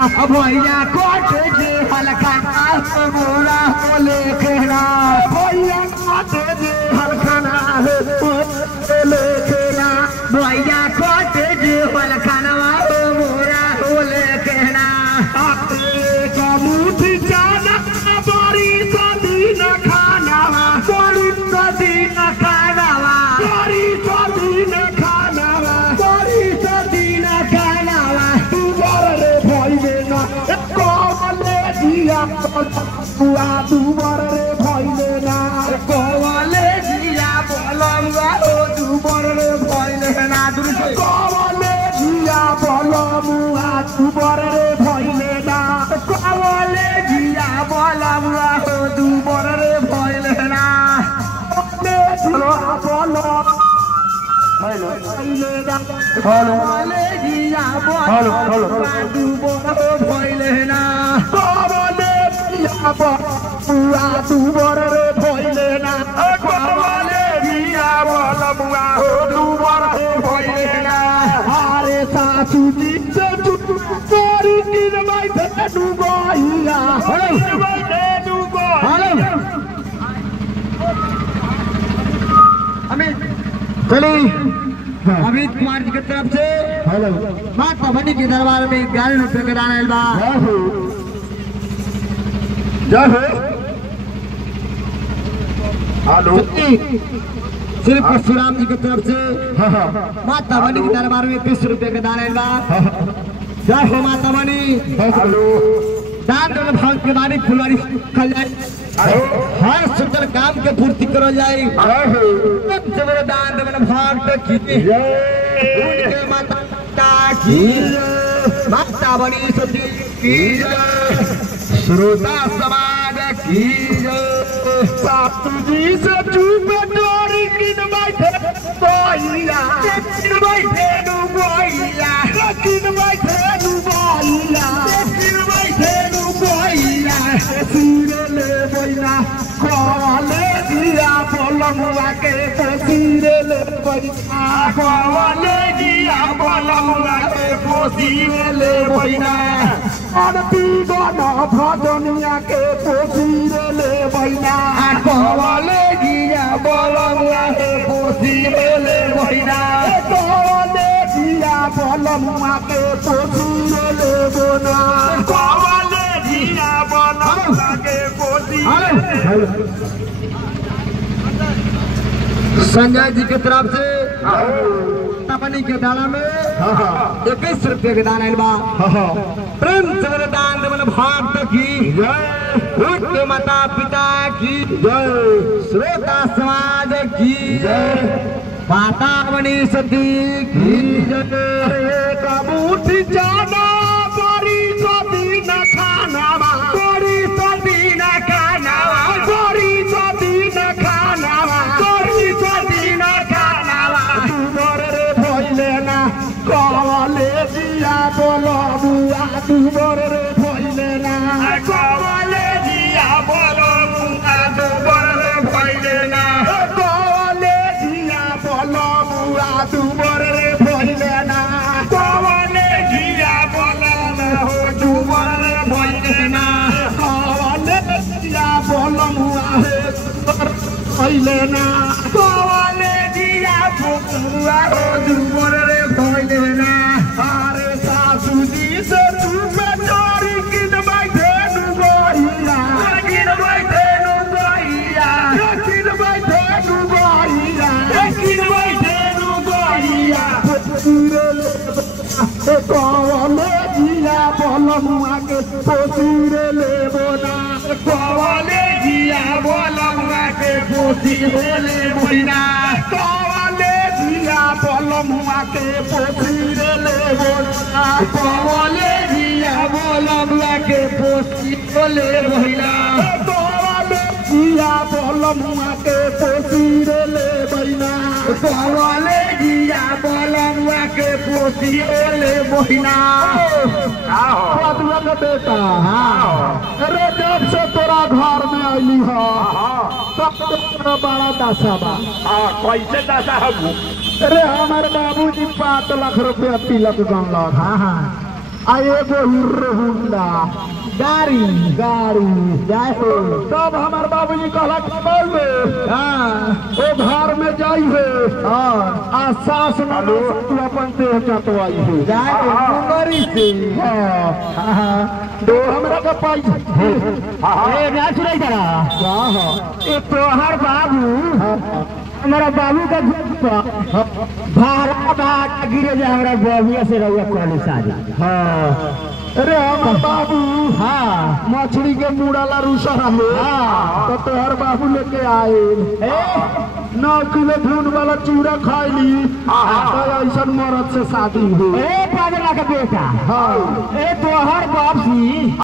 भैया कोट जे हलखाना मोरा बोले कहना भैया कोट जे हलखाना बोले कहना भैया कोट जे हलखाना मोरा बोले कहना कबूत जाना बड़ी सदी न खाना बड़ी सदी न खाना बड़ी सदी न खाना बड़ी सदी न खाना तू बड़े भइले ना कोवले जिया बुआ तू बड़े भइले ना कोवले जिया बोलंगा ओ तू बड़े भइले ना कोवले जिया बोलमुआ तू बड़े भइले ना कोवले जिया बोलमुआ ओ तू बड़े भइले ना चलो बोलो हेलो हेलो जिया बोलो तू बड़े भइले ना कोवले जिया बुआ तू बड़े भइले ना कोवले जिया बोलमुआ ओ तू बड़े भइले ना अरे सासू जी से तू तोरी दिन बैठे तू गइया हेलो बैठे तू गइया चलिए अमित कुमार जी की तरफ से माता बनी के दरबार में 11 रुपये का दान एल्बा हेलो श्री परशुराम जी की तरफ से माता बनी के दरबार में 20 रुपये का दान एल्बा जय हो माता बनी हेलो दान देने भाग के बारी फुलवारी कल्याण हर सुंदर काम के पूर्ति करो जाए जबर दान देने भाग की उनके माता की माता बनी सती की श्रोता समाज की सासू जी से चुप डोरी किन बैठे बोइया किन बैठे नु बोइया किन बैठे नु बोइया किन बैठे नु बोइया सिरले बोइया कोले दिया बोलमुआ के सिरले बोइया कोले दिया बोलमुआ के सिरले बोइया अनती गना भजनिया के सिरले बोइया कोले दिया बोलमुआ के सिरले बोइया कोले दिया बोलमुआ के सिरले बोना कोले दिया बोलमुआ के संजय जी की तरफ से अपनी के दाना में 21 रुपये के दान एल्बा प्रेम से मेरे दान देवन भक्त की जय माता पिता की जय श्रोता समाज की जय माता बनी सती की जय कबूत जाना बड़ी सती न खाना बड़ी सती न खाना बड़ी सती न खाना बड़ी सती न खाना तू बड़े भइले ना कोवले जिया बोलो बुआ तू बड़े भइले ना कोवले जिया बोलो बुआ तू बड़े भइले ना कोवले जिया बोलो बुआ तू बड़े भइले ना कोवले जिया बोलो हो तू बड़े भइले ना कोवले जिया बोलो बुआ हे भइले ना कोवले जिया बुआ हो तू बड़े भइले ना अरे सासू जी से तू चोरी किन बैठे नु गइया किन बैठे नु गइया किन बैठे नु गइया किन बैठे नु गइया कोवले जिया बोलमुआ के सिरले बोना कोवले जिया बोलमुआ के सिरले बोना कोवले जिया बोलमुआ के सिरले बोना कोवले जिया बोलमुआ के सिरले बोना कोवले जिया बोलमुआ के सिरले बोना कोवले जिया बोलमुआ के सिरले बोना बेटा अरे जब से तोरा घर में आईली हो तब तो बड़ा दशा बा कैसे दशा हम अरे हमारे बाबूजी 5 लाख रुपया तिलक गनलक। हाँ हाँ आए गो हीरो होंडा गाड़ी जाए हो तब हमार बाबूजी कहला बोल दे ओ घर में जाई है आ सास न तू अपन देह चटवाई है जाए मुंगरी से दो हमरा का पाई ए ना सुनाई जरा ए तोहर बाबू हमारा बाबू का भाड़ा भाग गिरे जा हमारा बाबू से रहुआ कॉलेज शादी अरे हमार बाबू मछली के मुड़ाला रूसा रहे तो तोहर बाबू लेके आए 9 किलो धून वाला चूड़ा खाई ली ऐसा मरद से शादी हुई पागला का बेटा तोहर बाप